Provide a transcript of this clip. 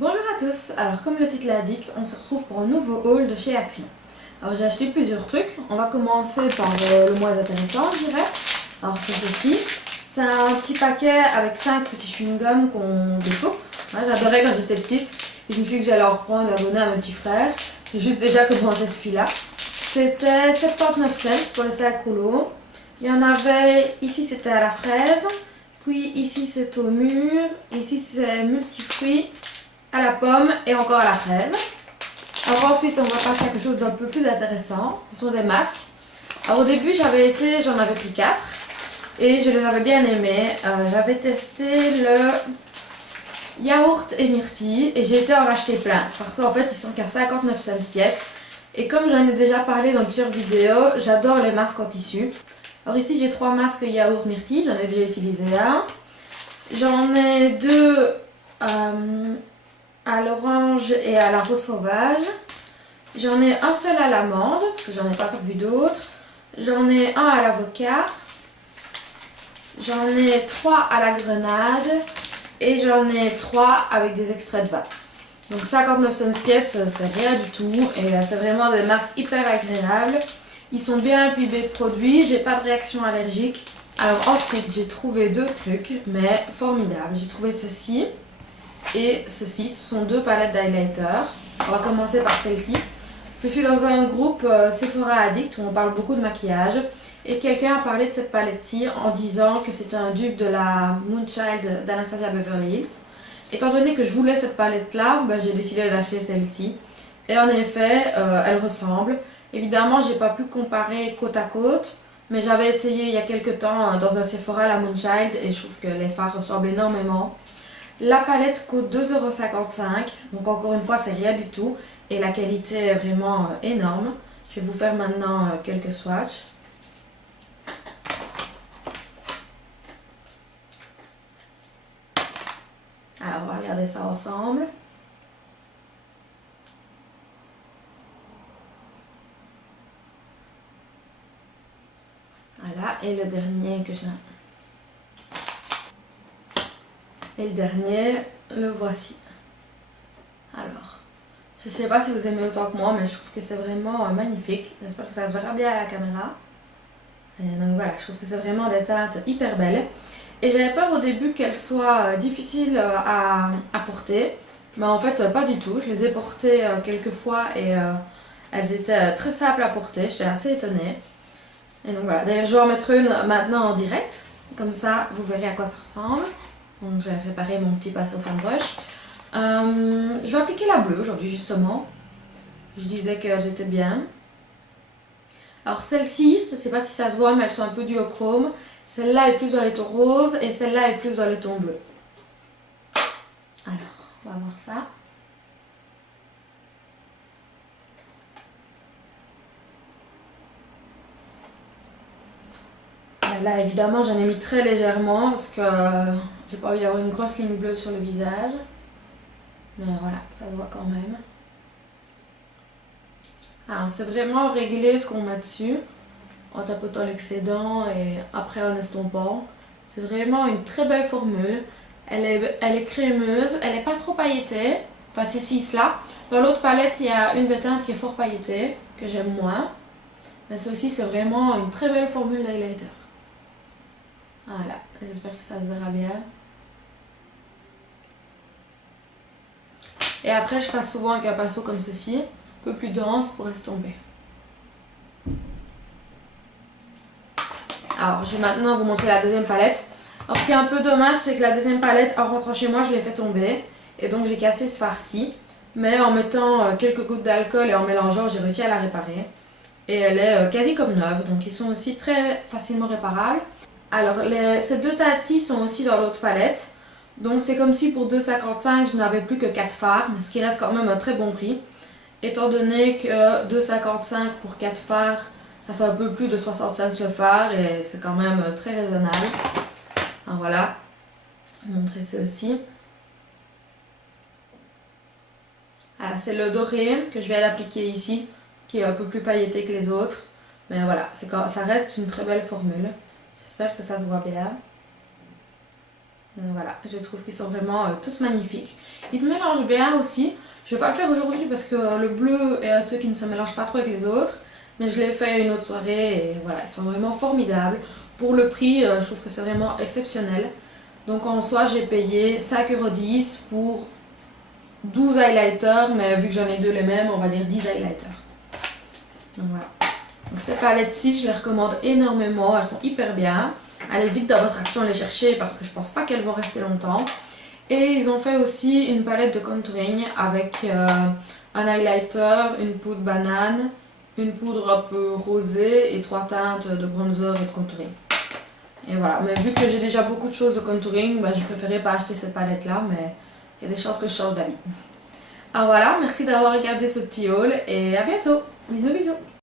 Bonjour à tous, alors comme le titre l'indique, on se retrouve pour un nouveau haul de chez Action. Alors j'ai acheté plusieurs trucs, on va commencer par le moins intéressant je dirais. Alors c'est ceci, c'est un petit paquet avec 5 petits chewing-gums qu'on découpe. Ouais, j'adorais quand j'étais petite et je me suis dit que j'allais en reprendre et en donner à mon petit frère. J'ai juste déjà commencé celui-là. C'était 79 cents pour les 5 rouleaux. Il y en avait, ici c'était à la fraise, puis ici c'est au mûr, ici c'est multifruits, à la pomme et encore à la fraise. Alors ensuite on va passer à quelque chose d'un peu plus intéressant, ce sont des masques. Alors au début j'en avais pris 4 et je les avais bien aimés. J'avais testé le yaourt et myrtille et j'ai été en racheter plein parce qu'en fait ils sont qu'à 59 cents pièce. Et comme j'en ai déjà parlé dans plusieurs vidéos, j'adore les masques en tissu. Alors ici j'ai 3 masques yaourt myrtille, j'en ai déjà utilisé un. J'en ai 2 à l'orange et à la rose sauvage. J'en ai un seul à l'amande, parce que j'en ai pas vu d'autres. J'en ai un à l'avocat. J'en ai 3 à la grenade. Et j'en ai 3 avec des extraits de vin. Donc 59 cents pièce, c'est rien du tout. Et c'est vraiment des masques hyper agréables. Ils sont bien imbibés de produits, j'ai pas de réaction allergique. Alors ensuite, j'ai trouvé 2 trucs, mais formidables. J'ai trouvé ceci. Et ceci, ce sont 2 palettes d'highlighter. On va commencer par celle-ci. Je suis dans un groupe Sephora Addict où on parle beaucoup de maquillage. Et quelqu'un a parlé de cette palette-ci en disant que c'était un dupe de la Moonchild d'Anastasia Beverly Hills. Étant donné que je voulais cette palette-là, j'ai décidé d'acheter celle-ci. Et en effet, elle ressemble. Évidemment, j'ai pas pu comparer côte à côte. Mais j'avais essayé il y a quelques temps dans un Sephora la Moonchild et je trouve que les fards ressemblent énormément. La palette coûte 2,55 €, donc encore une fois c'est rien du tout et la qualité est vraiment énorme. Je vais vous faire maintenant quelques swatchs. Alors on va regarder ça ensemble. Voilà, et le dernier que je... Et le dernier, le voici. Alors, je sais pas si vous aimez autant que moi, mais je trouve que c'est vraiment magnifique. J'espère que ça se verra bien à la caméra. Et donc voilà, je trouve que c'est vraiment des teintes hyper belles. Et j'avais peur au début qu'elles soient difficiles à porter. Mais en fait, pas du tout. Je les ai portées quelques fois et elles étaient très simples à porter. J'étais assez étonnée. Et donc voilà, d'ailleurs je vais en mettre une maintenant en direct. Comme ça, vous verrez à quoi ça ressemble. Donc j'ai préparé mon petit pinceau fan brush. Je vais appliquer la bleue aujourd'hui justement. Je disais qu'elles étaient bien. Alors celle-ci, je ne sais pas si ça se voit mais elles sont un peu duochrome. Celle-là est plus dans les tons roses et celle-là est plus dans les tons bleus. Alors, on va voir ça. Là évidemment j'en ai mis très légèrement parce que j'ai pas envie d'avoir une grosse ligne bleue sur le visage. Mais voilà, ça se voit quand même. Alors c'est vraiment régler ce qu'on met dessus en tapotant l'excédent et après en estompant. C'est vraiment une très belle formule. Elle est crémeuse, elle n'est pas trop pailletée. Enfin c'est celle-là. Dans l'autre palette il y a une des teintes qui est fort pailletée, que j'aime moins. Mais celle-ci c'est vraiment une très belle formule d'highlighter. Voilà, j'espère que ça se verra bien. Et après je passe souvent avec un pinceau comme ceci, un peu plus dense pour estomper. Alors je vais maintenant vous montrer la deuxième palette. Alors ce qui est un peu dommage c'est que la deuxième palette en rentrant chez moi je l'ai fait tomber. Et donc j'ai cassé ce fard-ci. Mais en mettant quelques gouttes d'alcool et en mélangeant j'ai réussi à la réparer. Et elle est quasi comme neuve, donc ils sont aussi très facilement réparables. Alors ces 2 teintes-ci sont aussi dans l'autre palette. Donc c'est comme si pour 2,55 € je n'avais plus que 4 fards, mais ce qui reste quand même un très bon prix. Étant donné que 2,55 € pour 4 fards, ça fait un peu plus de 60 cents le fard et c'est quand même très raisonnable. Alors voilà, je vais vous montrer ça aussi. Alors c'est le doré que je viens d'appliquer ici, qui est un peu plus pailleté que les autres. Mais voilà, ça reste une très belle formule. J'espère que ça se voit bien. Donc voilà, je trouve qu'ils sont vraiment tous magnifiques. Ils se mélangent bien aussi. Je vais pas le faire aujourd'hui parce que le bleu est un truc qui ne se mélange pas trop avec les autres. Mais je l'ai fait à une autre soirée et voilà, ils sont vraiment formidables. Pour le prix, je trouve que c'est vraiment exceptionnel. Donc en soi, j'ai payé 5,10 € pour 12 highlighters, mais vu que j'en ai deux les mêmes, on va dire 10 highlighters. Donc voilà. Donc ces palettes-ci, je les recommande énormément, elles sont hyper bien. Allez vite dans votre action les chercher parce que je pense pas qu'elles vont rester longtemps. Et ils ont fait aussi une palette de contouring avec un highlighter, une poudre banane, une poudre un peu rosée et 3 teintes de bronzer et de contouring. Et voilà, mais vu que j'ai déjà beaucoup de choses de contouring, bah, j'ai préféré pas acheter cette palette là, mais il y a des chances que je change d'avis. Alors voilà, merci d'avoir regardé ce petit haul et à bientôt. Bisous bisous.